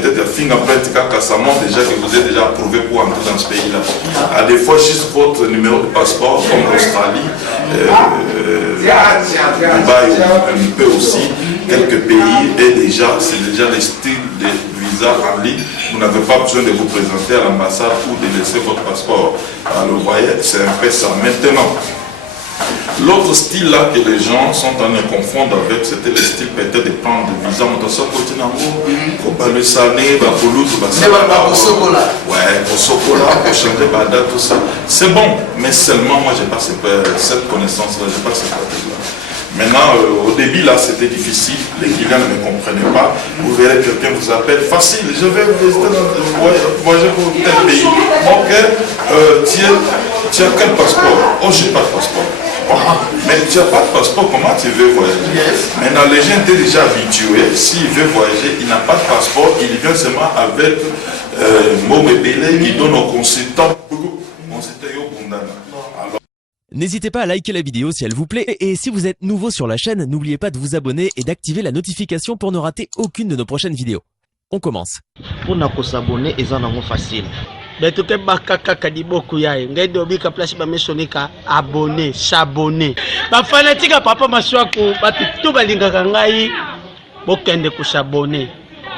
peut-être fingerprint, ça montre déjà que vous êtes déjà approuvé pour entrer dans ce pays-là. À des fois, juste votre numéro de passeport, comme l'Australie, Dubaï, un peu aussi, quelques pays, et déjà, c'est déjà les styles de visa en ligne. Vous n'avez pas besoin de vous présenter à l'ambassade ou de laisser votre passeport. Alors, vous voyez, c'est un peu ça. Maintenant, l'autre style là que les gens sont en train de confondre avec, c'était le style peut-être de prendre des visas, mais ça continue en haut, pour pas le saler, pour changer la date, tout ça. C'est bon, mais seulement moi j'ai pas cette connaissance-là, j'ai pas cette pratique-là. Maintenant, au début là, c'était difficile, les clients ne me comprenaient pas. Vous verrez quelqu'un vous appelle, facile, je vais voyager pour tel pays. Ok, tu as quel passeport? Oh, j'ai pas de passeport. Mais tu n'as pas de passeport, comment tu veux voyager? Maintenant, les gens étaient déjà habitués. S'il veut voyager, il n'a pas de passeport, il vient seulement avec Momebele, il donne au consultant. N'hésitez pas à liker la vidéo si elle vous plaît. Et si vous êtes nouveau sur la chaîne, n'oubliez pas de vous abonner et d'activer la notification pour ne rater aucune de nos prochaines vidéos. On commence. Pour s'abonner, c'est facile. Betuke bakaka kadiboku yae ngende obika place ba mesonika abonner s'abonner ba fanatika papa maswaku batu balingaka ngai bokende ku s'abonner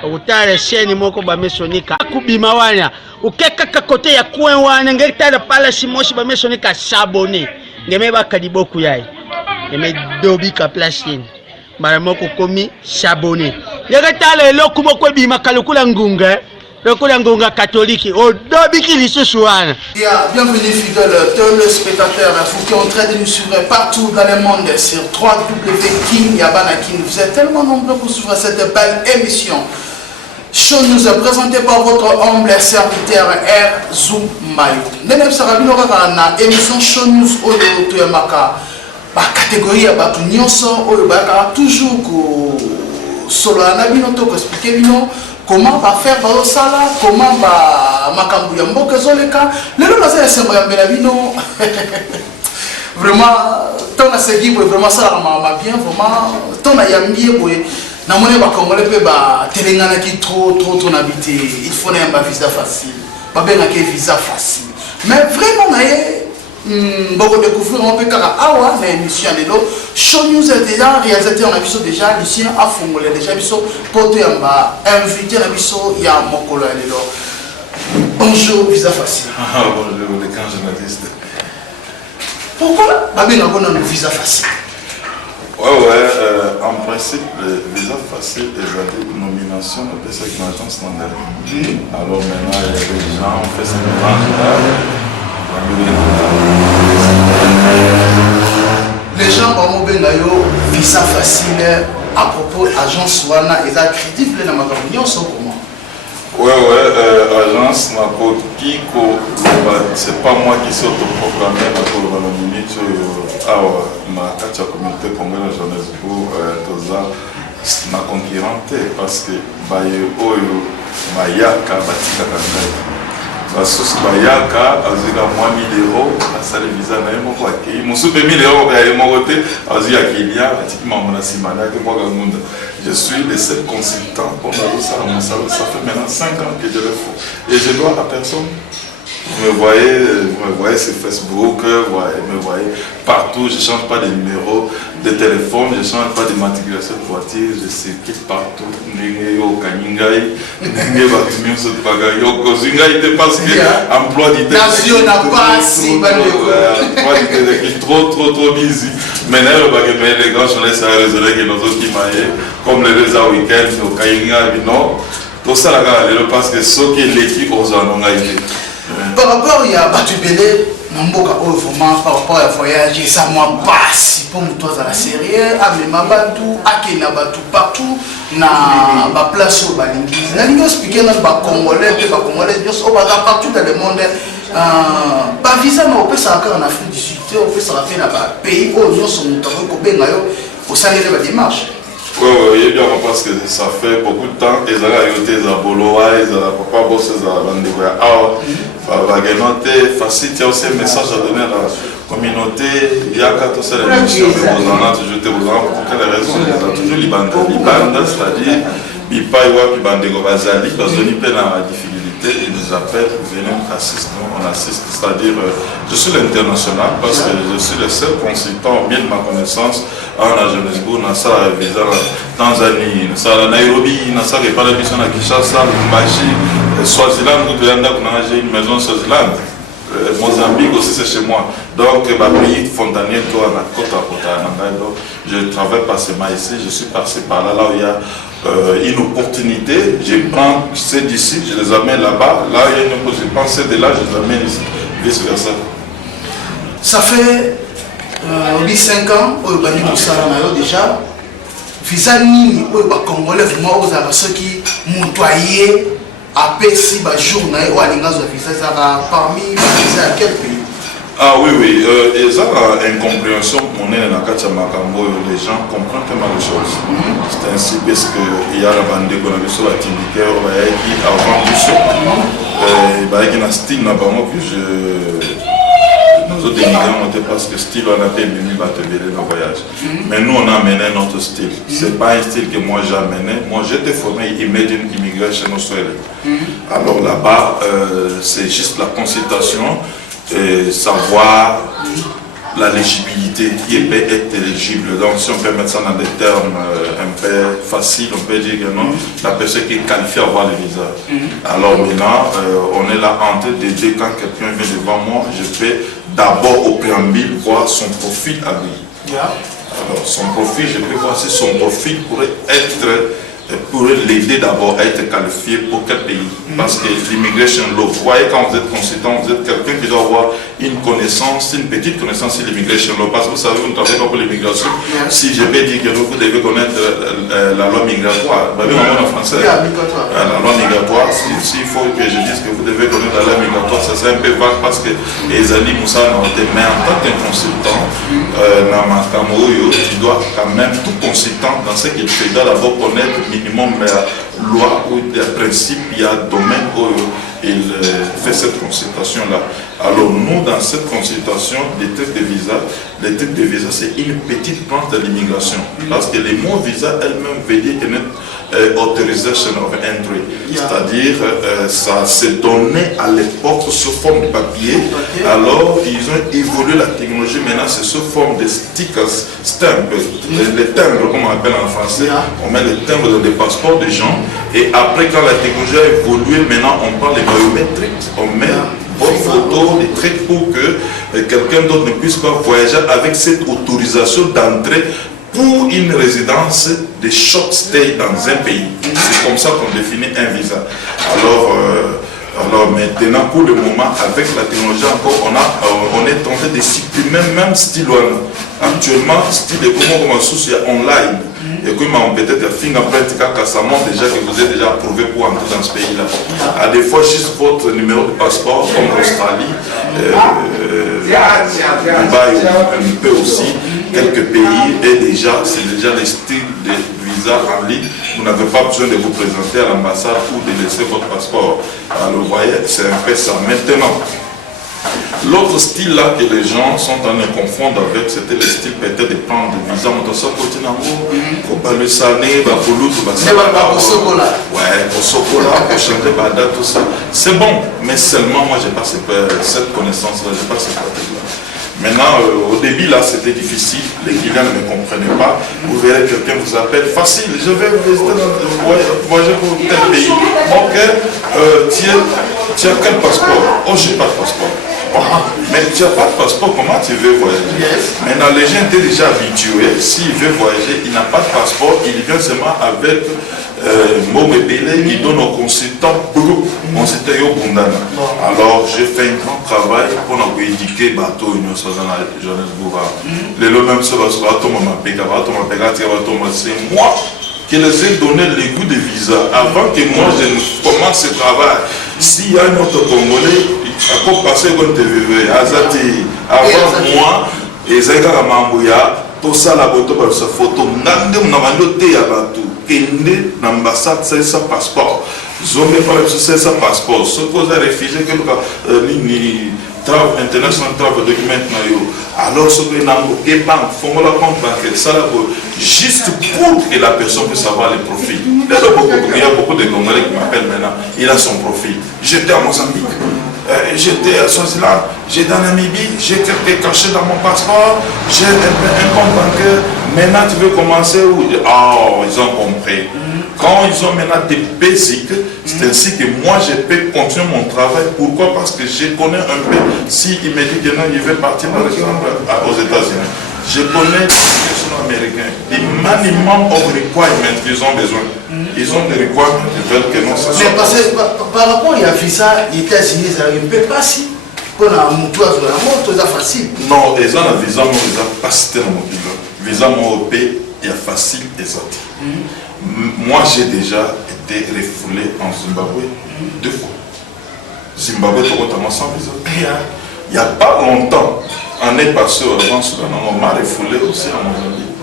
utale chaîne moko ba mesonika kubima wana ukeka kote ya coin wana ngeta pala simoshi ba mesonika s'abonner ngeme ba kadiboku yae ngeme dobika place mara moko komi s'abonner ngeta lelo kuboko bima kalukula ngunga le catholique, bienvenue fidèles téléspectateurs, vous qui êtes en train de nous suivre partout dans le monde sur www.king-yabana-king. Vous êtes tellement nombreux pour suivre cette belle émission. Show nous est présenté par votre humble serviteur R. Zoumayo. Nous sommes dans émission Show News Oyo Tuyamaka. La catégorie est toujours solo anabino to expliquer comment va faire par sala, comment va makambu ya mboka zoleka lelo na ça semba ya bino vraiment ton a segui vraiment ça ma bien vraiment ton a yambi boye na mone ba congolais pe ba telengana ki trop ton habité il faut un visa facile pas bien que visa facile mais vraiment na beaucoup découvrir un peu car awa na émission lelo Show News est déjà réalisateur na biso déjà Lucien a formulé déjà biso poto yamba invité na biso ya mokolo lelo. Bonjour visa facile. Bonjour les grands journalistes. Pourquoi babé na bona no visa facile? En principe le visa facile est une nomination de personnes qui n'agent standard. Alors maintenant les gens ont fait cette demande. Les gens vont bengayo visa facile à propos agence wana et la crédible na makambo sont comment? Agence na kiko c'est pas moi qui suis autoproclamé na limite na kati ya communauté congolaise Johannesburg toza na concurrente parce que baye oyo mayaka batikaka ngai basusu bayaka azwika mwa 1000 euros asali visa na ye moko akei mosusu mpe 1000 euros ya ye moko te azwi akilia atiki mambo na nsima na yake mwaka ngunda. Je suis le seul consultant pour ça fait maintenant 5 ans que je le fais et je dois à personne. Vous me voyez sur Facebook, vous me voyez partout, je ne change pas de numéro de téléphone, je ne change pas de matriculation de voiture, je circule partout. Emploi d'idée trop busy. Maintenant, les grands journalistes à raisonner que nous autres qui maillent, comme le réseau week-end, au Kainga, non, tout ça, parce que ce qui est l'équipe aux anongaïtés. Par rapport à Batubele, par rapport à voyage, ça m'a passé pour toi dans la série, à Memabadou, à Kenabadou, partout, na ba place au Balingi. Na lingo expliquer dans ba Congolais, partout dans le monde. Ba visa na opé ça encore en Afrique du Sud, opé ça fait dans ba pays où nous sommes ko benga yo au salaire de démarche. Oui, bien parce que ça fait beaucoup de temps qu'ils ont ajouté les abolois, ils ont pas bossé les bandits. C'est facile, il y a aussi un message à donner à la communauté. Il y a quand on sait l'émission, mais vous en avez toujours été, pour quelle raison? Ils ont toujours l'Ibanda, c'est-à-dire Bipai Wapi Bandego Bazali, Bazoni Pena difficulté, ils nous appellent, venez assister, on assiste, c'est-à-dire je suis l'international parce que je suis le seul consultant, bien de ma connaissance, en Johannesburg, Nasa Visa, Tanzanie, Nasa Nairobi, Nasa Réparation à Kinshasa, Mbashi, Swaziland, où j'ai une maison Swaziland. Mozambique aussi c'est chez moi. Donc ma pays Fontanier, toi, à côte à côte, je travaille partiellement ici, je suis passé par là, là où il y a une opportunité, je prends ceux d'ici, je les amène là-bas, là il y a une opportunité, je prends ceux de là, je les amène ici, vice versa. Ça fait 5 ans, au Bani Moussala déjà, visa nini, au Congolais, vraiment, aux ceux qui m'ont toyé. Après si bah jour ou à l'ingaz de visa parmi les visas à quel pays? Ah oui, oui, et ça incompréhension mon est dans Katia Makambo, les gens comprennent tellement les choses. C'est ainsi parce qu'il y a la bande qu'on a vu sur la Tindike, qui avant du saut, qui n'a style n'a pas moi plus nous autres immigrants on était parce que style on a été venu te virer nos voyages. Mais nous on a amené notre style. C'est pas un style que moi j'ai amené. Moi j'étais formé Imagine Immigration Australia. Alors là-bas c'est juste la consultation et savoir la légibilité qui peut être éligible. Donc si on peut mettre ça dans des termes un peu faciles, on peut dire que non, la personne qui est qualifiée à avoir le visa. Alors maintenant, on est là en train d'aider quand quelqu'un vient devant moi, je peux d'abord au préambule voir son profil à lui. Alors son profil, je peux voir si son profil pourrait l'aider d'abord à être qualifié pour quel pays. Parce que l'immigration law, vous voyez quand vous êtes consultant, vous êtes quelqu'un qui doit avoir une connaissance, une petite connaissance sur l'immigration law. Parce que vous savez, vous ne travaillez pas pour l'immigration. Si je vais dire que vous devez connaître la loi migratoire, vous avez une loi en français. La loi migratoire, s'il faut que je dise que vous devez connaître la loi migratoire, ça c'est un peu vague parce que les alliés Moussa n'ont été, mais en tant qu'un consultant, tu dois quand même, tout consultant dans ce qu'il fait, doit d'abord connaître minimum la loi ou des principes, il y a un domaine où il fait cette consultation-là. Alors nous, dans cette consultation des titres de visa, c'est une petite branche de l'immigration. Parce que les mots visa elles-mêmes veut dire qu'il est authorization of entry. C'est-à-dire, ça s'est donné à l'époque sous forme de papier. Alors, ils ont évolué la technologie. Maintenant, c'est sous forme de stickers, stamps, les timbres, comme on appelle en français. On met les timbres dans des passeports des gens. Et après, quand la technologie a évolué, maintenant, on parle des biométriques. On met votre photo, des trucs pour que quelqu'un d'autre ne puisse pas voyager avec cette autorisation d'entrée pour une résidence de short stay dans un pays. C'est comme ça qu'on définit un visa. Alors maintenant, pour le moment, avec la technologie encore, on est tenté de supprimer même style one. Actuellement, style de comment on soucie online. Et comme on peut-être fingerprint ça montre déjà que vous êtes déjà approuvé pour entrer dans ce pays-là. À des fois, juste votre numéro de passeport, comme l'Australie, Dubaï, un peu aussi, quelques pays, et déjà, c'est déjà les styles de visa en ligne. Vous n'avez pas besoin de vous présenter à l'ambassade ou de laisser votre passeport. Alors, vous voyez, c'est un peu ça. Maintenant, l'autre style là que les gens sont en train de confondre avec, c'était le style peut-être de prendre des visas, pour le sané, pour l'autre, pour changer la date, tout ça. C'est bon, mais seulement moi j'ai pas cette connaissance-là, j'ai pas cette pratique-là. Maintenant, au début là, c'était difficile, les clients ne me comprenaient pas. Vous verrez, quelqu'un vous appelle, facile, je vais voyager pour tel pays. Ok, tu as quel passeport? Oh, j'ai pas de passeport. Mais tu n'as pas de passeport, comment tu veux voyager? Maintenant, les gens étaient déjà habitués. S'il veut voyager, il n'a pas de passeport, il vient seulement avec Momebele, il donne au consultant Boulou, consultant Yobundana. Alors, j'ai fait un grand travail pour nous éduquer bateau Union Sozana Johannesburg. Les lots même sur le bateau, c'est moi qui les ai donné le goût de visa avant que moi je ne commence ce travail. S'il y a un autre Congolais, il faut passer comme tu veux. Avant moi, et Zagara Mambouya, tout ça la photo, nande mnamando te ya bateau. kende l'ambassade c'est sa passeport. Zomé par exemple c'est sa passeport. Ce cause réfugié que ni travail international travail document na yo. Alors ce que nango ke banque fongo la compte bancaire ça là juste pour que la personne puisse savoir les profils. Il y a beaucoup de Congolais qui m'appellent maintenant. Il a son profil. J'étais à Mozambique. J'étais à Swaziland, j'étais en Namibie, j'ai quelques cachés dans mon passeport, j'ai un compte bancaire. Maintenant, tu veux commencer où? Oh, ils ont compris. Quand ils ont maintenant des basiques, c'est ainsi que moi, je peux continuer mon travail. Pourquoi? Parce que je connais un peu. Si il me dit que non, il veut partir par exemple aux États-Unis, je connais les nations américains. Les minimum of requirements qu'ils ont besoin. Ils ont des requirements, ils veulent que non, ça soit. Mais parce que par rapport à visa, les États-Unis, ça ne peut pas si. Pour la moto, c'est facile. Non, ils ont un visa, ils ont pas cité dans mon visa. Visa européen, il y a facile et ça. Moi, j'ai déjà été refoulé en Zimbabwe 2 fois. Zimbabwe, totalement sans visa. Il n'y a pas longtemps, année passée, avant cela, on m'a refoulé aussi en Mozambique.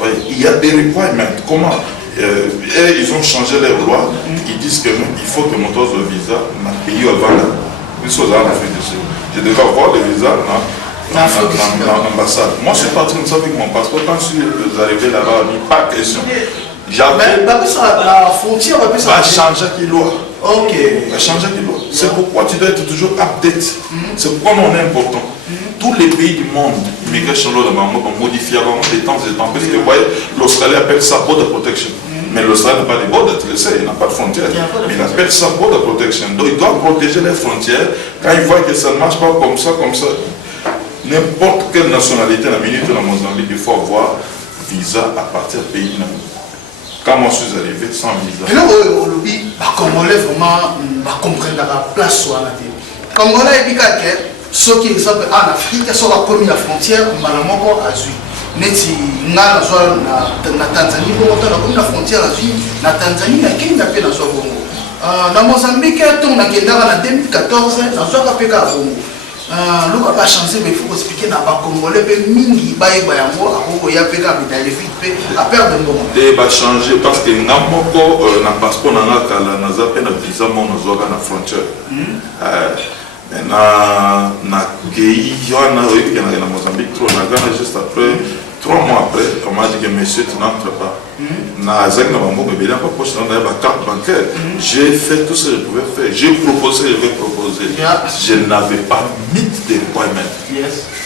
Oui, il y a des requirements. Comment et ils ont changé les lois. Ils disent qu'il faut que mon taux de visa m'a payé avant là. Je devais avoir le visa dans l'ambassade. Moi, je suis parti comme ça avec mon passeport. Quand je suis arrivé là-bas, il n'y a pas de question. J'avais. La frontière va changer qui loi. Ok. Va changer qui loi. C'est pourquoi tu dois être toujours update. C'est pourquoi on est important. Tous les pays du monde, l'immigration law on modifie de temps en temps. Parce que vous voyez, l'Australie appelle ça border protection. Mais l'Australie n'a pas de border, tu le sais, il n'a pas de frontières. Mais il appelle ça border protection. Donc il doit protéger les frontières. Quand il voit que ça ne marche pas comme ça, n'importe quelle nationalité, la minute dans Mozambique, il faut avoir visa à partir du pays. Quand moi je suis arrivé sans visa. Et là, les Congolais vraiment comprennent la place sur la télé. Congolais, et puis ceux qui sont en Afrique, sont commis la frontière, malamoko azui. Neti na Tanzanie, on a la frontière azui, na Tanzanie, na Kenya, na Congo. Dans Mozambique, on a en 2014, na Zouaka Peka Congo. Le pas changé, mais il faut expliquer na ba Congolais, mais mingi baye bayango, akoko ya Peka bidale vite, à perdre de moment. Et va changer parce que namoko na passeport na kala na zape na visa mon na Zouaka na frontière. Na Guéhi, na Mozambique, juste après, 3 mois après, on m'a dit que monsieur, tu n'entres pas. Na Zag na Mambo, mais bien pas poche dans la carte bancaire. J'ai fait tout ce que je pouvais faire. J'ai proposé, je vais proposer. Je n'avais pas mis de requirements.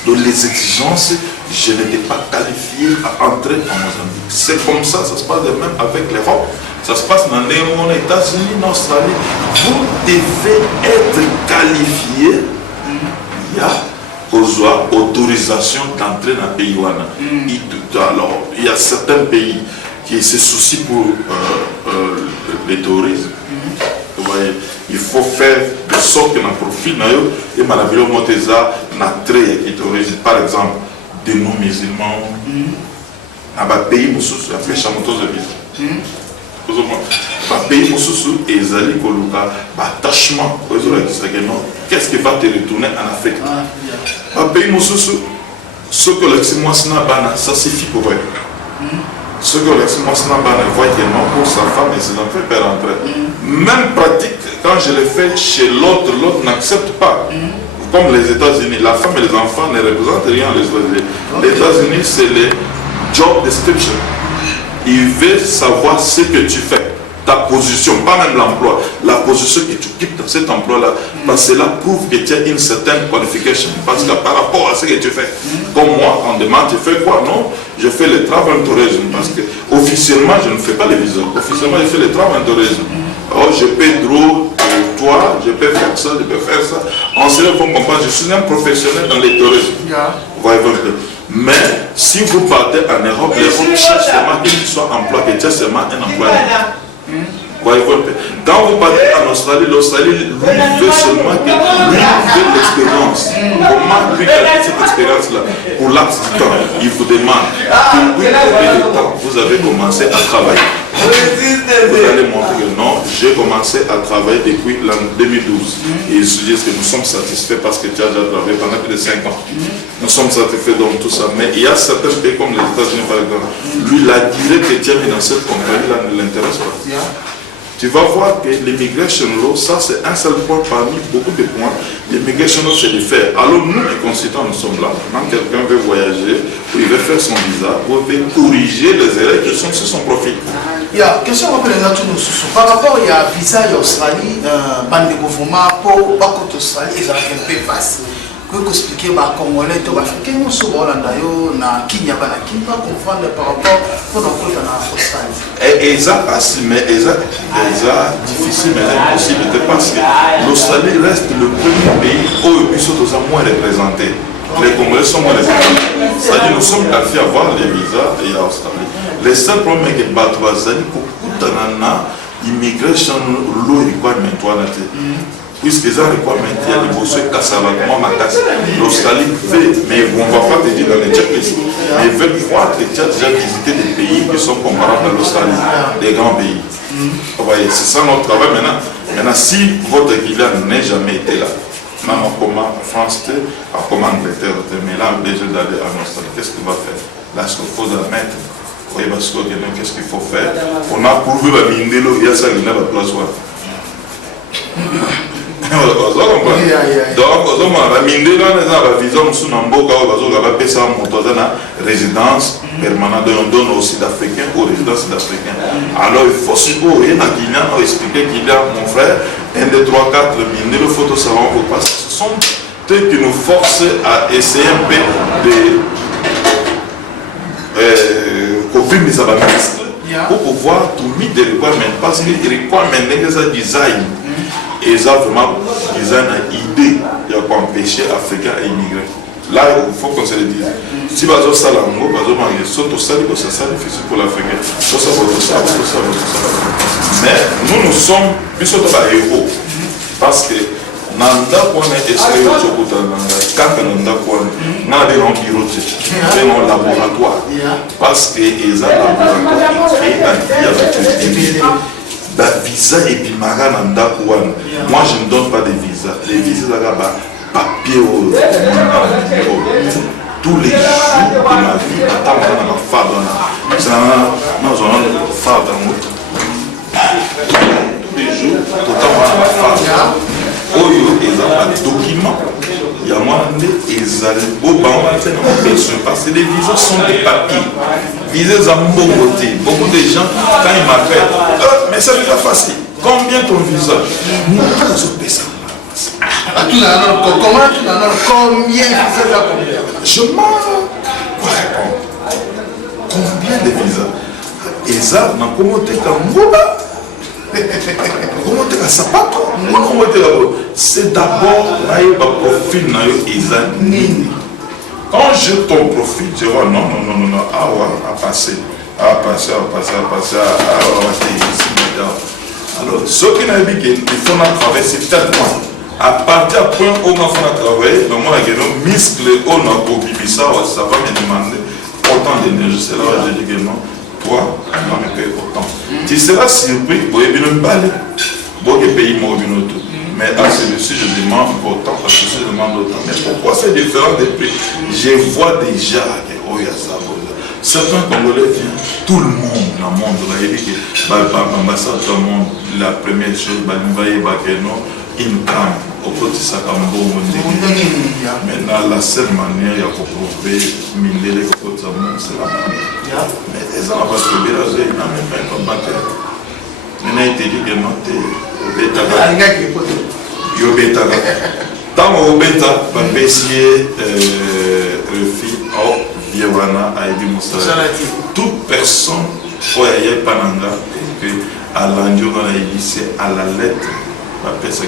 Donc les exigences, je n'étais pas qualifié à entrer en Mozambique. C'est comme ça, ça se passe de même avec l'Europe. Ça se passe dans les États-Unis, en Australie. Vous devez être qualifié. Il y a autorisation d'entrer dans le pays. Alors, il y a certains pays qui se soucient pour les touristes. Vous voyez, il faut faire de sorte que dans le profil, et malheureusement, Monteza n'a très touristes. Par exemple, des non-musulmans. Dans le pays, il y a fait chamotos de visa. Pays mususu ezali koluka attachement qu'est-ce qui va te retourner en Afrique. Pays mususu ce que l'excellence ça suffit pour eux. Ce que l'excellence voit que non pour sa femme et ses enfants peut rentrer. Même pratique quand je le fais chez l'autre n'accepte pas. Comme les États-Unis, la femme et les enfants ne représentent rien les États-Unis. Les États-Unis c'est le job description. Il veut savoir ce que tu fais, ta position, pas même l'emploi, la position que tu occupes dans cet emploi-là, parce que cela prouve que tu as une certaine qualification. Parce que par rapport à ce que tu fais, comme moi, on demande, tu fais quoi? Non, je fais le travail en tourisme, parce que officiellement, je ne fais pas les visas. Officiellement, je fais le travail en tourisme. Alors, je peux droit, toi, je peux faire ça, je peux faire ça. On se lève comme comprendre, je suis un professionnel dans le tourisme. Voyez un peu. Mais si vous partez en Europe, l'Europe cherche seulement qu'il soit emploi, que tu as seulement un emploi. Quand vous partez en Australie, l'Australie lui veut seulement que lui veut l'expérience. Comment lui garder cette expérience-là pour laps du temps? Il vous demande depuis combien de temps vous avez commencé à travailler. Vous allez montrer que non, j'ai commencé à travailler depuis l'an 2012. Et ils se disent que nous sommes satisfaits parce que tu as déjà travaillé pendant plus de 5 ans. Nous sommes satisfaits dans tout ça. Mais il y a certains pays comme les États-Unis par exemple. Lui, la durée que tu as mis dans cette compagnie-là ne l'intéresse pas. Tu vas voir que l'immigration law, ça c'est un seul point parmi beaucoup de points. L'immigration law, c'est de faire. Alors nous, les consultants, nous sommes là. Quand quelqu'un veut voyager, ou il veut faire son visa, vous pouvez corriger les erreurs qui sont sur son profil. Il y a question par rapport à visa en Australie, bande de gouvernement pour bakot Australie, ils ont un peu facile. Vous expliquer aux Congolais, aux Africains, aux Hollandais, na Kenya, na Kenya, comprendre par rapport à l'Australie. Et ça, mais ça difficile, mais impossible, parce que l'Australie reste le premier pays où ils sont moins représentés. Les Congolais sont moins représentés. C'est-à-dire nous sommes qualifiés à avoir les visas et à l'Australie. Le seul problème est que Batouazali, immigration law requirement, puisque les requirements, il y a des bosseux l'Australie fait, mais on ne va pas te dire dans les checklists, mais ils veulent croire que tu as déjà visité des pays qui sont comparables à l'Australie, des grands pays. C'est ça notre travail maintenant. Maintenant, si votre client n'est jamais été là, même en France, en Angleterre, mais là, déjà d'aller en Australie, qu'est-ce qu'il va faire? Là, ce qu'il faut mettre. Oui, parce que qu'est-ce qu'il faut faire? On a prouvé que Mindelo, il y a ça, il y a la place. Donc, Mindelo, il y a une résidence permanente de Sud-Africains ou résidence sud-africaine. Alors, il faut expliquer qu'il y a mon frère, 1, 2, 3, 4, Mindelo, photo savant, parce que ce sont eux qui nous forcent à essayer un peu de. Pour pouvoir tout mettre des requirements parce que les requirements c'est design et ça vraiment design à idée il y a quoi empêcher Africains à immigrer là il faut qu'on se le dise si par exemple ça l'ango par exemple il saute au salaire ça difficile pour l'Africain ça mais nous sommes plus surtout des héros parce que nanda kwana escrit au chokotana kaka nanda kwana na des bureau c'est un laboratoire parce que les laboratoires créent un visa et puis maga nanda kwana moi je ne donne pas de visa les visas là papier tous les jours de ma vie attends on a farde ça nous on farde tous les jours autant on a farde oyo eza document ya mwana ezali bobanga fait na personne parce que les visas sont des papiers visas za mbongo te beaucoup de gens quand ils m'appellent mais ça visa facile combien ton visa nous zo pesa comment tu n'as combien visa za combien je m'en répondre combien de visas eza na comment te kamboba comment tu as ça pas c'est d'abord un profil quand je ton profil je vois non à passer alors ce qui n'a dit qu'il faut travailler c'est tellement à partir du point où on a travaillé donc moi je muscle on a pour ça va me demander autant d'énergie c'est là où je dis que non toi, on me paye autant. Tu seras surpris, vous avez bien balai, vous avez payé mon binoto. Mais à celui-ci, je demande autant, parce que je demande autant. Mais pourquoi c'est différent des prix? Je vois déjà que, oh, il y a ça, certains Congolais viennent, tout le monde dans le monde, il dit que l'ambassade dans le monde, la première chose, une cam, au côté de ça, maintenant, la seule manière, il y a pour prouver, Mindele, au côté de ça, c'est la manière. Mais les gens vont se dire, il n'a même pas un commentaire. Maintenant, il te dit que non, tu es au bêta. Tant au bêta, il va essayer refit au Viewwana à Ebi Moussa. Toute personne, pour y aller Pananga, à l'andio dans la lycée, à la lettre, parce que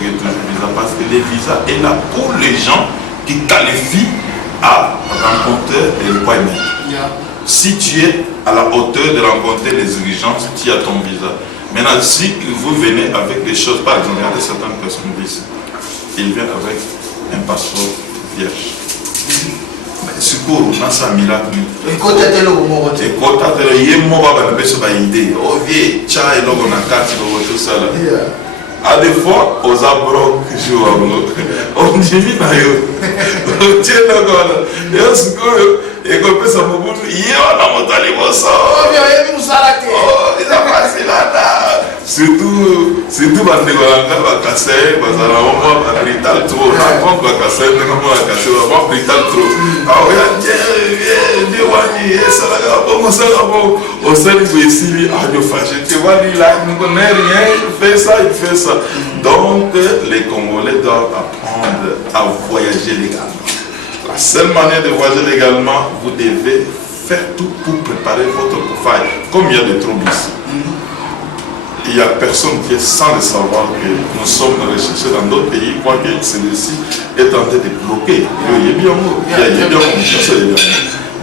les visas est là pour les gens qui qualifient à rencontrer les requirements. Si tu es à la hauteur de rencontrer les exigences, tu as ton visa. Maintenant, si vous venez avec des choses, par exemple, il y a certaines personnes qui disent, ils viennent avec un passeport vierge. Mais Sikuru, nasa miracle. Et quand tu as le moment, Et quand tu as le moment, tu as une idée. Oh, viens, tcha, et là, on a 4, tout ça là. À des fois, aux abrocs, je vois, on dit, on tient là, et on se coule, et qu'on peut s'en beaucoup, il y a un montant de bosso. Oh, bien, il y a une salade. Oh, il a passé là. Surtout, quand on a cassé, parce qu'on a pris tal trop. Quand on a cassé, on a cassé, on a pris tal trop. Ah, oui, viens, Wani, ça là, on s'en va, on s'en va ici, ah, je fâche, tu vois, il ne connaît rien, il fait ça. Donc, les Congolais doivent apprendre à voyager légalement. La seule manière de voyager légalement, vous devez faire tout pour préparer votre profil. Comme il y a des troubles ici, il n'y a personne qui est sans le savoir que nous sommes recherchés dans d'autres pays, quoique celui-ci est en train de bloquer. Il y a bien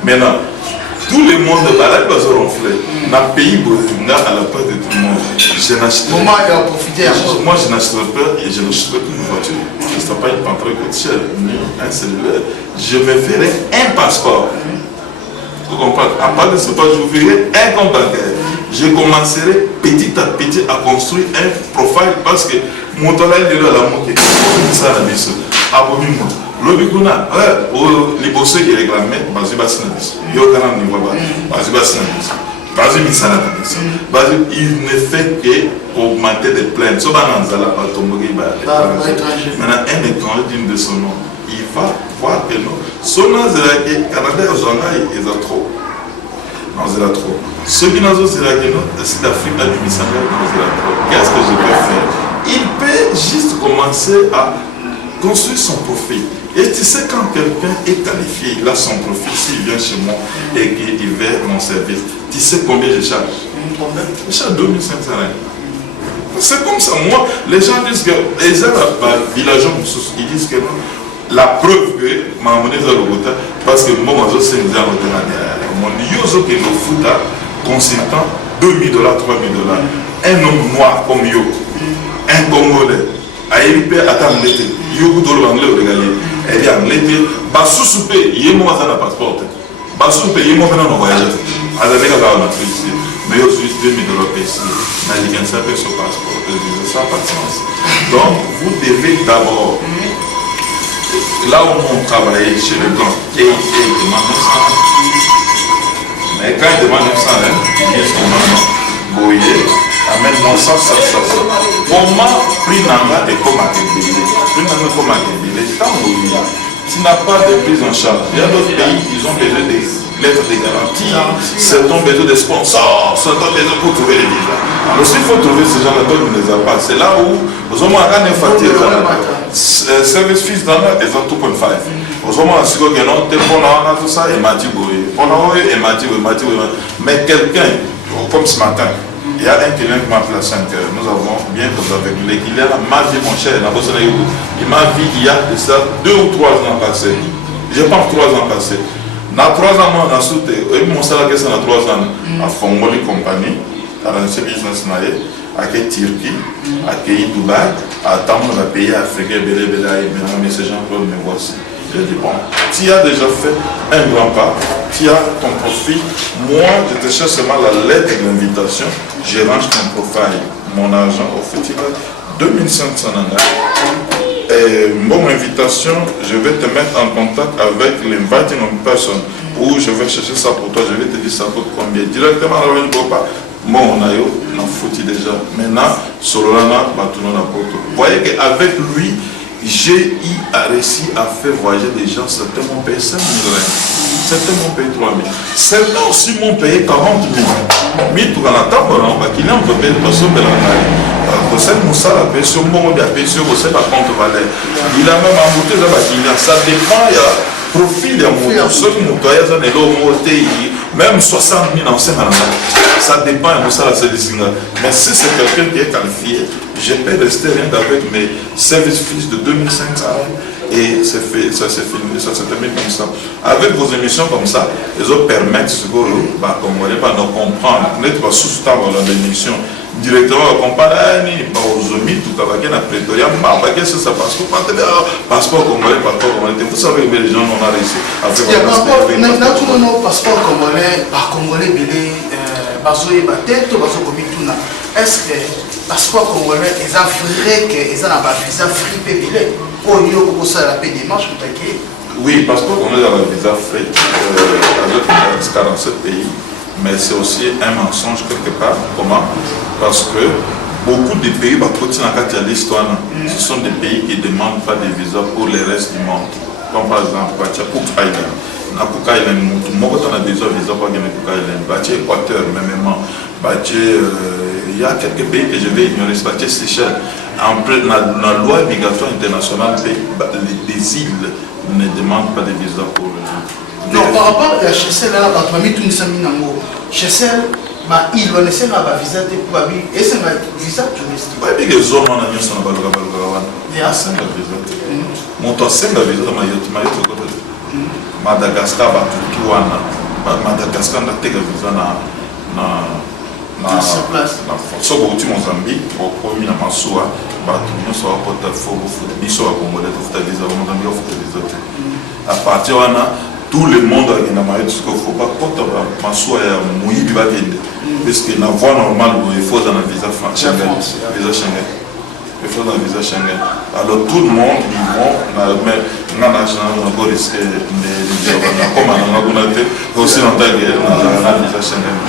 maintenant, tout le monde de Balak va se ronfler. Dans le pays Bozinga, à la place de tout le monde, moi je n'achèterai pas et je n'achèterai pas une voiture. Je ne serai pas une panthère côtière, ni un cellulaire. Je me ferai un passeport. Vous comprenez? À part de ce pas, je ferai un compte bancaire. Je commencerai petit à petit à construire un profil parce que mon travail est là à la moquette. Ça la mission. Abonnement. L'obiguna, les bosseux qui réclament, basé bassin na biso. Yo kana niveau basé bassin na biso. Basé misala na biso. Basé il ne fait que augmenter des plaintes. So bananzala pas tomber ba. Maintenant un étranger digne de son nom, il va voir que non. Son nom c'est que Canada Ozanga ils ont trop. Non, c'est là trop. Ceux qui n'ont pas dit non, c'est l'Afrique a du misala, non, c'est là trop. Qu'est-ce que je peux faire? Il peut juste commencer à construire son profil. Et tu sais, quand quelqu'un est qualifié, il a son profil, s'il vient chez moi et qu'il veut mon service, tu sais combien je charge? Je charge 2500 €. C'est comme ça. Moi, les gens disent que les villageois, ils disent que la preuve que ma monnaie est à l'Ogota, parce que moi, c'est une mon yozo qui est le foot, consultant 2000 $, 3000 $. Un homme noir comme yo, un Congolais. Aïe, attends, l'été, yo, vous l'anglais, vous regardez, et bien, l'été, bassou soupé, il y a moi dans la passeport. Bassou soupé, il y a moi dans le voyage. À la nègre, on a fait ici, mais il y a juste 2000 $ ici. Mais il y a un peu sur passeport, ça n'a pas de sens. Donc, vous devez d'abord, là où on travaille chez les Blancs, et ils demandent 900 €. Mais quand ils demandent 900 €, ils disent qu'on Boyer, amène-moi ça. Comment prix nanga et comment débile? Prix nanga et comment débile? Tant que tu n'as pas de prise en charge. Il y a d'autres pays, ils ont besoin des lettres de garantie, certains ont besoin de sponsors, certains ont besoin pour trouver les visas. Alors s'il faut trouver ces gens-là, on ne les a pas. C'est là où, aux hommes, on a un infantile. Service fils dans là, ils ont 2.5. Aux hommes, on a tout ça, et m'a dit, mais quelqu'un, comme ce matin, il y a un client qui m'a appelé à 5 heures. Nous avons bien avec lui. Il m'a dit, mon cher, il m'a dit il y a de ça 2 ou 3 ans passés. Je pense 3 ans passés. Dans 3 ans, on a sauté. Mon salaire, c'est dans 3 ans. À Fongoli Compagnie, à l'ancien business, à Turquie, à Dubaï, à Tamou, à pays africain, mais ces gens-là me voici. J'ai dit, bon, tu as déjà fait un grand pas, tu as ton profil, moi je te cherche seulement la lettre de l'invitation, je range ton profil, mon argent au festival, 2500 €. Et mon invitation, je vais te mettre en contact avec l'inviting person, où je vais chercher ça pour toi, je vais te dire ça coûte combien. Directement, on ne pas. Bon, on a eu, on a foutu déjà. Maintenant, Solana, vous voyez qu'avec lui, GI a réussi à faire voyager des gens, certains m'ont payé 5 000 €, certains m'ont payé 3 000 €, certains aussi m'ont payé 40 000 €. Mais tout dans la table, il a un peu de personnes de la il a même embouté ça dépend, il y a profil de mon ceux qui même 60 000 anciens, ça dépend de ça. Mais si c'est quelqu'un qui est qualifié, je peux rester rien avec mes services fixes de 2500 € et ça s'est fini, ça s'est terminé comme ça. Avec vos émissions comme ça, ils ont permis de nous comprendre, n'être pas sous-temps dans l'émission. directement accompagné aux zomi tout cas na Pretoria mamba qu'est-ce que ça passeport passeport congolais vous savez que les gens on a réussi à faire passeport congolais par congolais belé bazoye batete bazo komituna est-ce que passeport congolais est vrai que ils ont un visa free belé au lieu que ça la paix démarche peut-être. Oui, passeport congolais dans le visa free avec 47 pays. Mais c'est aussi un mensonge quelque part. Comment? Parce que beaucoup de pays, ce sont des pays qui ne demandent pas de visa pour le reste du monde. Comme par exemple, Cook Island. Cook Island, il y a besoin de visa pour Cook Island. Équateur, même. Il y a quelques pays que je vais ignorer. Seychelles. Dans la loi migratoire internationale, les îles ne demandent pas de visa pour le monde. Non, par rapport à Chessel, là, quand tu as mis tout le Chessel, il va laisser un visa pour la vie. Et c'est un visa touristique. Oui, mais les hommes, on a mis son abalga. Il y a 5 visa. Mon toit 5 visa, Madagascar, Madagascar, on a été visa sur place. So bauti Mozambique, okomi na masuwa, bato nyonso bakota fogo biso ba Congolais tofuta visa, ba Mozambique ofuta visa te. À partir wana tout le monde a gagné ma parce qu'il faut pas kota ba masuwa ya muyibi bakende. Parce que na voie normale il faut un visa Schengen, visa Schengen. Il faut un visa Schengen. Alors tout le monde ils vont na national na risque de dire comme on a gonate aussi dans ta guerre na visa Schengen.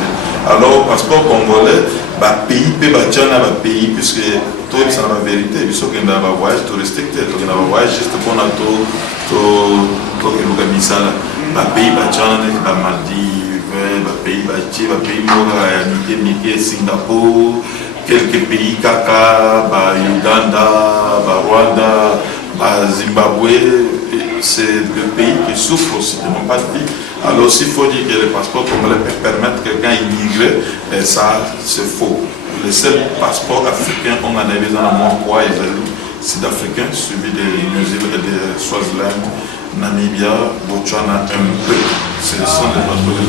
Alors, passeport congolais, pays, pays, puisque tout c'est la vérité, puisque on a un voyage touristique, on a un voyage juste pour pays, Maldives, pays, Singapour, quelques pays, Kaka, Uganda, Rwanda, Zimbabwe, c'est le pays qui souffre aussi de non pas de vie. Alors s'il faut dire que les passeports congolais permettent quelqu'un d'immigrer, ça c'est faux. Les seuls passeports africains on a des dans le monde quoi sud-africains suivi de New Zealand et de Swaziland, Namibia, Botswana un peu. Ce sont des passeports.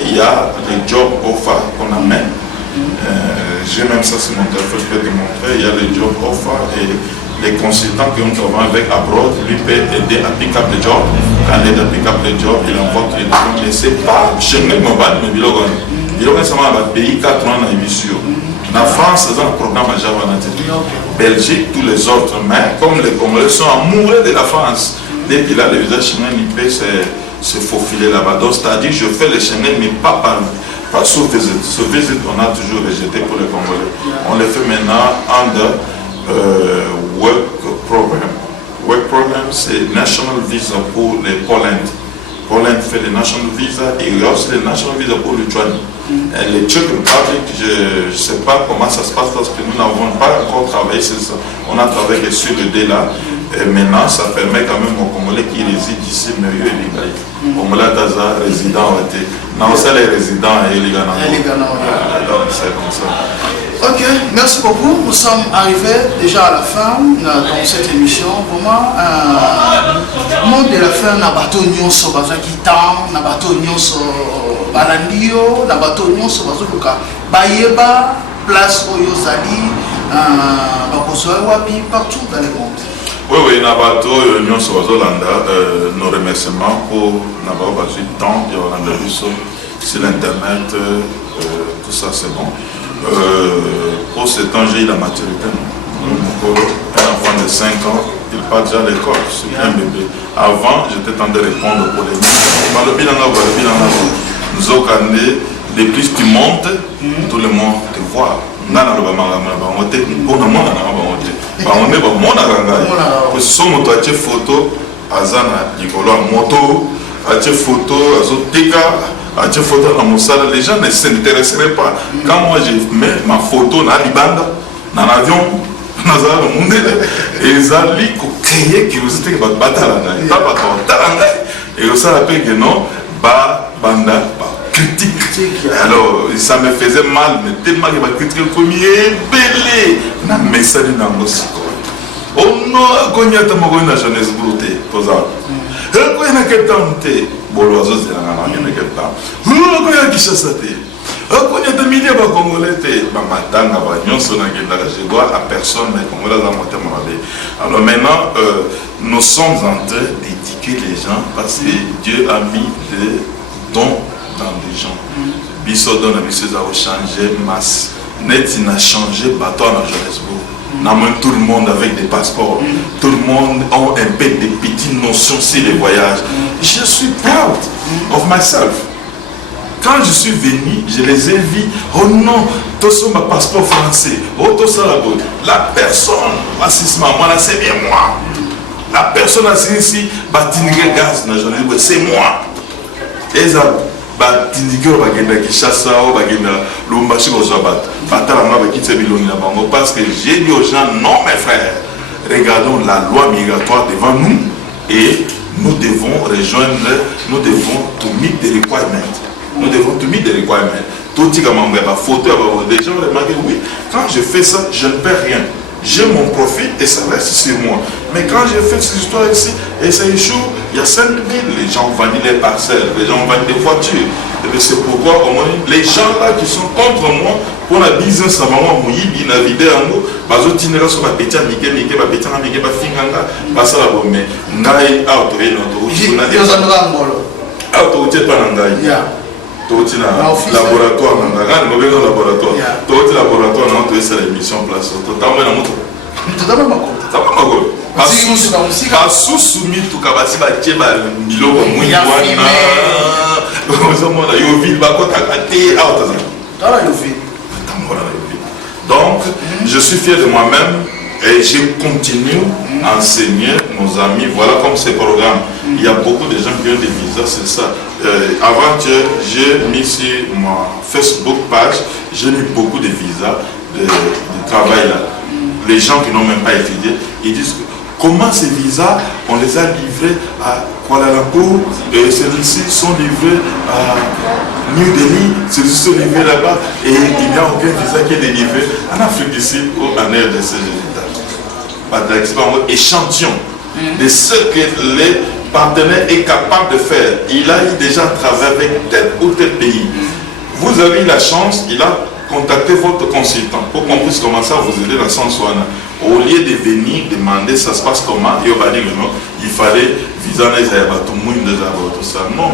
Il y a les job offers qu'on amène. J'ai même ça sur mon téléphone, je peux te montrer. Il y a les job offers et les consultants qui ont travaillé avec Abroad, lui peut aider à pick up les jobs. Quand il aide à pick up les jobs, il envoie les documents. Mais ce n'est pas Schengen Mobile, mais il y a un pays 4 ans à l'émission. La France, c'est un programme à Java. Belgique, tous les autres. Mais comme les Congolais sont amoureux de la France, dès qu'il a le visa Schengen, il peut se faufiler là-bas. Donc, c'est-à-dire, je fais le Schengen, mais pas par sous-visite. Sous-visite, on a toujours rejeté pour les Congolais. On le fait maintenant work program. Work program, c'est National Visa pour les Pologne. Pologne fait le National Visa et il y a aussi le National Visa pour Lituanie. Les Czech Republic, je ne sais pas comment ça se passe parce que nous n'avons pas encore travaillé sur ça. On a travaillé sur le dé là. Et maintenant, ça permet quand même aux Congolais qui résident ici, mais eux, les gars. Congolais, Taza, résidents, non, c'est les résidents et les Ghanais. C'est comme ça. Ok, merci beaucoup. Nous sommes arrivés déjà à la fin dans cette émission. Pour moi, le monde de la fin, n'a pas tout nyonso bazakitan, n'a pas tout nyonso balandio, n'a pas tout nyonso bazokuka. Bayeba, place Oyozali, bakozoa wapi, partout dans le monde. Oui, Nabato, nyonso bazolanda, nos remerciements pour Nabato Bazu temps, Yolanda Russo, sur l'internet, tout ça c'est bon. Pour ce temps, j'ai eu la maturité. Un enfant de 5 ans, il part déjà à l'école, c'est un bébé. Avant, j'étais en train de répondre pour les gens. De plus tu montes, tout le monde te voit. Photo, Azana, Nicolas, moto, photo, les gens ne s'intéresseraient pas. Quand moi je mets ma photo dans l'Ibanda, dans l'avion, et ils ont créé curiosité que et ça rappelle que non, banda critique. Alors ça me faisait mal, mais tellement que ma critique comme belé, na message dans le oh non, quand il y a ta maman na jeunesse beauté, posa. Quand il y a quelqu'un te bolozo zela na na quelqu'un. Quand il y a qui ça te. Quand il y a des milliers de Congolais, je dois à personne, mais Congolais dans mon thème. Alors maintenant, nous sommes en train d'éduquer les gens parce que Dieu a mis des dons dans les gens. Bissot donne à Bissot a changé masse. Net, il a changé bateau à Johannesburg. Tout le monde avec des passeports. Tout le monde a un peu de petites notions sur les voyages. Je suis proud of myself. Quand je suis venu, je les ai vus. Oh non, tout ça ma passeport français. Oh tout ça la personne, c'est bien moi. La personne ici, gaz, c'est moi. Et ça, parce que j'ai dit aux gens, non mes frères, regardons la loi migratoire devant nous et nous devons rejoindre, nous devons to meet the requirements. Nous devons to meet the requirements. Tout dit comme ma photo, des gens remarquent, oui, quand je fais ça, je ne perds rien. J'ai mon profit et ça reste sur moi. Mais quand j'ai fait cette histoire ici et ça échoue, il y a 5 000, les gens vendent les parcelles, les gens vendent des voitures. Et c'est pourquoi au moins, les gens là qui sont contre moi, pour la business, avant moi, ils ont vidé en nous, parce que tu n'as pas de petit amigué, mais petit amigué, pas finganga, pas ça là, mais n'aille à autorité, autorité pas n'aille. Tout le laboratoire, tout le laboratoire, on a fait l'émission place. Pas sous-soumis, tout cas, si tu as donc, je suis fier de moi-même et je continue à enseigner nos amis. Voilà comme ce programme. Il y a beaucoup de gens qui ont des visas, c'est ça. Avant que j'ai mis sur ma Facebook page, j'ai mis beaucoup de visas de travail là. Les gens qui n'ont même pas étudié, ils disent que, comment ces visas, on les a livrés à Kuala Lumpur, et ceux-ci sont livrés à New Delhi, ceux-ci sont livrés là-bas, et il n'y a aucun visa qui est délivré en Afrique du Sud ou en RDC. Par échantillon de ce que les partenaires est capable de faire. Il a eu déjà travaillé avec tel ou tel pays. Vous avez eu la chance, il a contacté votre consultant pour qu'on puisse commencer à vous aider dans le sens où au lieu de venir demander ça se passe comment, il fallait viser tout ça. Non.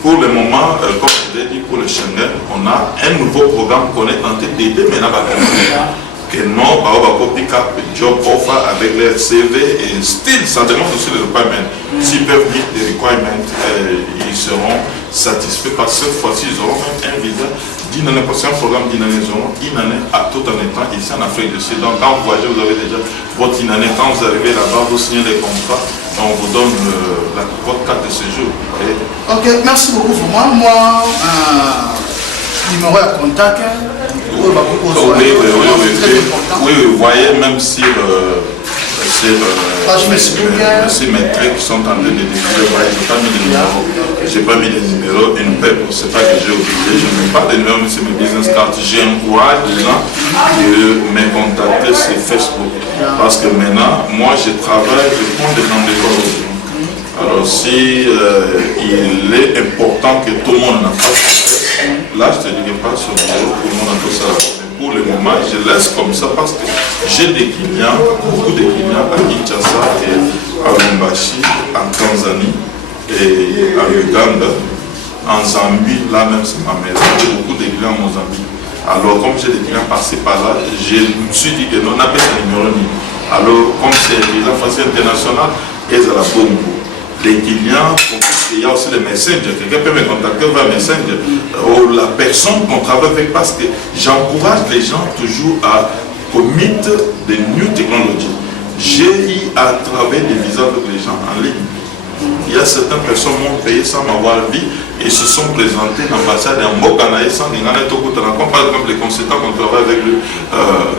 Pour le moment, comme je l'ai dit, pour le Schengen, on a un nouveau programme qu'on est tenté d'aider maintenant. Que non, pick up job offer avec leur CV et still, ça demande aussi les requirements. S'ils peuvent meet les requirements, ils seront satisfaits parce que cette fois-ci, ils auront même un visa d'une année, parce qu'un programme d'une année, ils auront une année à tout en étant ici en Afrique du Sud. Donc quand vous voyagez, vous avez déjà votre une année. Quand vous arrivez là-bas, vous signez des contrats, on vous donne votre carte de séjour. Ok, merci beaucoup vraiment. Moi, numéro à contact. Oui, vous voyez, même si mes trucs sont en train de défiler, je n'ai pas mis de numéros, et c'est pas que j'ai oublié, je ne mets pas de numéros sur mes business cards. J'encourage les gens de me contacter sur Facebook, parce que maintenant, moi je travaille, je prends des rendez-vous. Alors si il est important que tout le monde n'a pas fait, là je ne te dirai pas sur le bureau, tout le monde a tout ça. Pour le moment, je laisse comme ça parce que j'ai des clients, beaucoup de clients à Kinshasa et à Lubumbashi, en Tanzanie et à Uganda, en Zambie, là même c'est ma maison, j'ai beaucoup de clients en Mozambique. Alors comme j'ai des clients passés par là, je me suis dit que non, on appelle ça numéro. Alors comme c'est visa facile international, et à la bombe. Les clients, il y a aussi les messengers, quelqu'un peut me contacter vers Messenger, ou la personne qu'on travaille avec, parce que j'encourage les gens toujours à commit des new technologies. J'ai eu à travailler des visas avec les gens en ligne. Il y a certaines personnes qui m'ont payé sans m'avoir vu et se sont présentés à l'ambassade en Mokanaï sans gagner comme par exemple les consultants qu'on travaille avec lui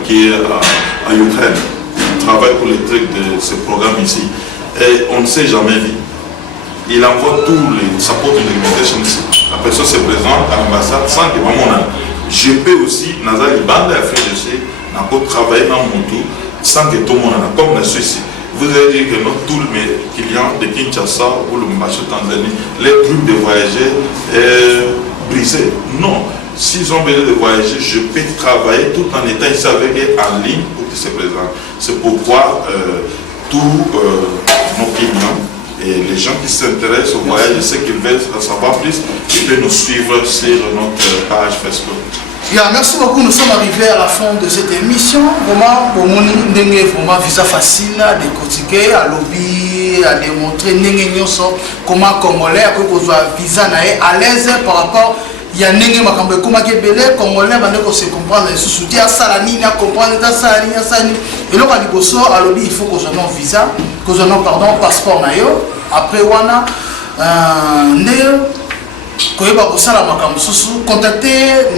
qui est à Ukraine. Il travaille pour les trucs de ce programme ici. Et on ne s'est jamais vu. Il envoie tous les support de limitation ici. La personne se présente à l'ambassade sans que vraiment je peux aussi, dans la bande d'Afrique du Sud, travailler dans mon tour sans que tout le monde en a, comme la Suisse. Vous avez dit que non, tous mes clients de Kinshasa ou le marché Tanzanie, les trucs de voyager est brisé. Non, s'ils ont besoin de voyager, je peux travailler tout en étant ici avec eux en ligne pour qu'ils se présentent. C'est pourquoi tous nos clients et les gens qui s'intéressent au voyage et ceux qui veulent en savoir plus, ils peuvent nous suivre sur notre page Facebook. Yeah, merci beaucoup, nous sommes arrivés à la fin de cette émission. Vraiment, pour moi, vraiment visa facile à décortiquer, à lobby, à démontrer comment Congolais a un visa à l'aise par rapport il y a nenge makambo comment kebele Congolais bande ko se comprendre sous soutien ça la ligne à comprendre ça ligne ça et donc à liboso à lobby il faut que je non visa que je non pardon passeport na yo après wana koyeba kosala makambo susu contacter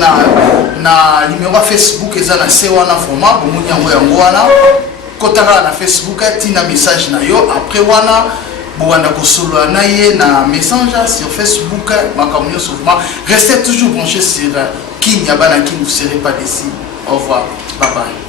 na numéro Facebook eza na se wana format bomoni yango wana kotaka na Facebook tina message na yo après wana bowanda kosolola na ye na messenger sur Facebook makambo nyonso format restez toujours branchés sur King Yabana King, vous ne serez pas déçus. Au revoir, bye bye.